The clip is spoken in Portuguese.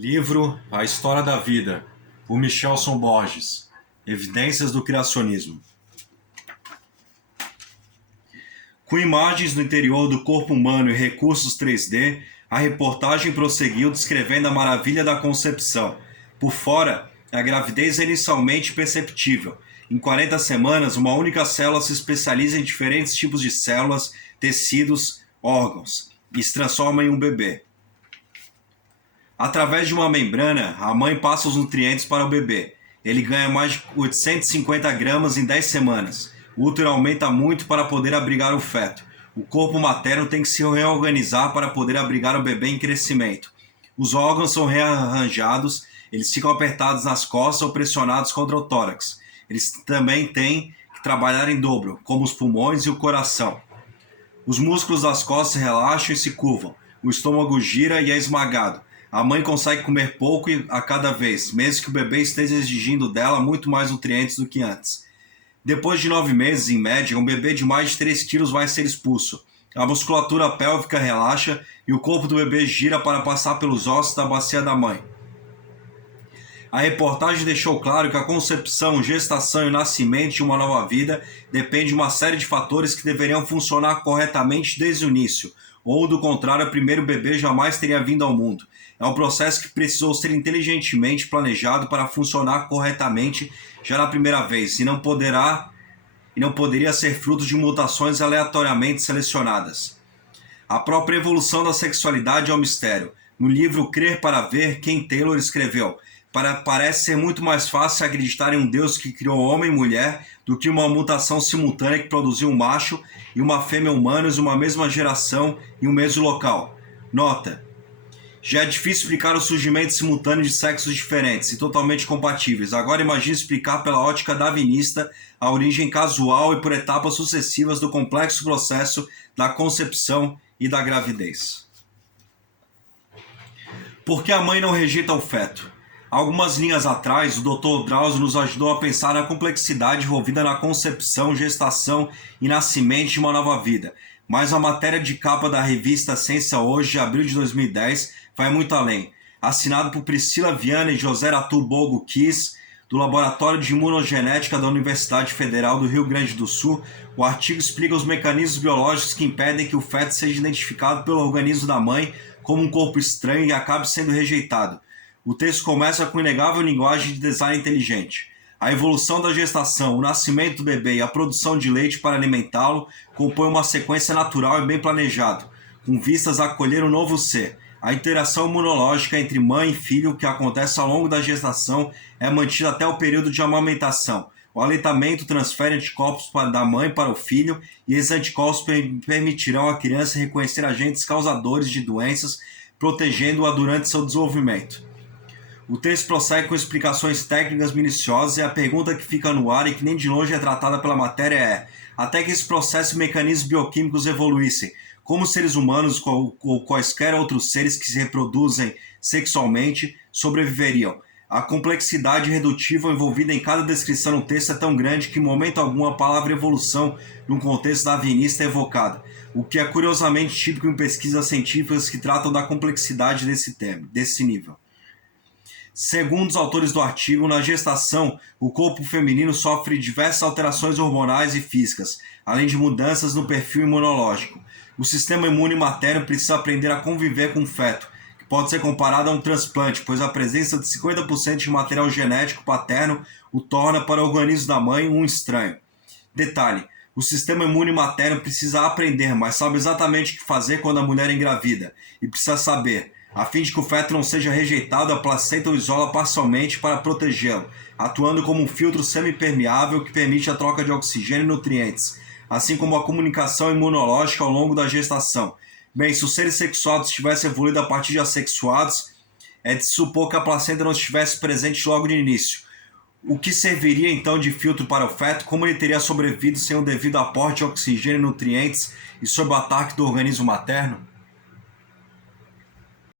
Livro A História da Vida, por Michelson Borges. Evidências do Criacionismo. Com imagens do interior do corpo humano e recursos 3D, a reportagem prosseguiu descrevendo a maravilha da concepção. Por fora, a gravidez é inicialmente perceptível. Em 40 semanas, uma única célula se especializa em diferentes tipos de células, tecidos, órgãos e se transforma em um bebê. Através de uma membrana, a mãe passa os nutrientes para o bebê. Ele ganha mais de 850 gramas em 10 semanas. O útero aumenta muito para poder abrigar o feto. O corpo materno tem que se reorganizar para poder abrigar o bebê em crescimento. Os órgãos são rearranjados, eles ficam apertados nas costas ou pressionados contra o tórax. Eles também têm que trabalhar em dobro, como os pulmões e o coração. Os músculos das costas relaxam e se curvam. O estômago gira e é esmagado. A mãe consegue comer pouco a cada vez, mesmo que o bebê esteja exigindo dela muito mais nutrientes do que antes. Depois de 9 meses, em média, um bebê de mais de 3 quilos vai ser expulso. A musculatura pélvica relaxa e o corpo do bebê gira para passar pelos ossos da bacia da mãe. A reportagem deixou claro que a concepção, gestação e o nascimento de uma nova vida depende de uma série de fatores que deveriam funcionar corretamente desde o início, ou do contrário, o primeiro bebê jamais teria vindo ao mundo. É um processo que precisou ser inteligentemente planejado para funcionar corretamente já na primeira vez, e não poderia ser fruto de mutações aleatoriamente selecionadas. A própria evolução da sexualidade é um mistério. No livro Crer para Ver, Ken Taylor escreveu: parece ser muito mais fácil acreditar em um Deus que criou homem e mulher do que uma mutação simultânea que produziu um macho e uma fêmea humanos em uma mesma geração e um mesmo local. Nota: já é difícil explicar o surgimento simultâneo de sexos diferentes e totalmente compatíveis. Agora imagine explicar pela ótica darwinista a origem casual e por etapas sucessivas do complexo processo da concepção e da gravidez. Por que a mãe não rejeita o feto? Algumas linhas atrás, o Dr. Drauzio nos ajudou a pensar na complexidade envolvida na concepção, gestação e nascimento de uma nova vida. Mas a matéria de capa da revista Ciência Hoje, de abril de 2010, vai muito além. Assinado por Priscila Viana e José Arthur Bogo Kiss, do Laboratório de Imunogenética da Universidade Federal do Rio Grande do Sul, o artigo explica os mecanismos biológicos que impedem que o feto seja identificado pelo organismo da mãe como um corpo estranho e acabe sendo rejeitado. O texto começa com inegável linguagem de design inteligente. A evolução da gestação, o nascimento do bebê e a produção de leite para alimentá-lo compõem uma sequência natural e bem planejada, com vistas a acolher um novo ser. A interação imunológica entre mãe e filho que acontece ao longo da gestação é mantida até o período de amamentação. O aleitamento transfere anticorpos da mãe para o filho e esses anticorpos permitirão à criança reconhecer agentes causadores de doenças, protegendo-a durante seu desenvolvimento. O texto prossegue com explicações técnicas minuciosas e a pergunta que fica no ar e que nem de longe é tratada pela matéria é: até que esse processo e mecanismos bioquímicos evoluíssem, como seres humanos ou quaisquer outros seres que se reproduzem sexualmente sobreviveriam? A complexidade redutiva envolvida em cada descrição no texto é tão grande que em momento algum a palavra evolução num contexto darwinista é evocada, o que é curiosamente típico em pesquisas científicas que tratam da complexidade desse nível. Segundo os autores do artigo, na gestação, o corpo feminino sofre diversas alterações hormonais e físicas, além de mudanças no perfil imunológico. O sistema imune materno precisa aprender a conviver com o feto, que pode ser comparado a um transplante, pois a presença de 50% de material genético paterno o torna para o organismo da mãe um estranho. Detalhe: o sistema imune materno precisa aprender, mas sabe exatamente o que fazer quando a mulher engravida, e precisa saber: a fim de que o feto não seja rejeitado, a placenta o isola parcialmente para protegê-lo, atuando como um filtro semipermeável que permite a troca de oxigênio e nutrientes, assim como a comunicação imunológica ao longo da gestação. Bem, se os seres sexuados tivessem evoluído a partir de assexuados, é de supor que a placenta não estivesse presente logo de início. O que serviria então de filtro para o feto? Como ele teria sobrevivido sem o devido aporte de oxigênio e nutrientes e sob o ataque do organismo materno?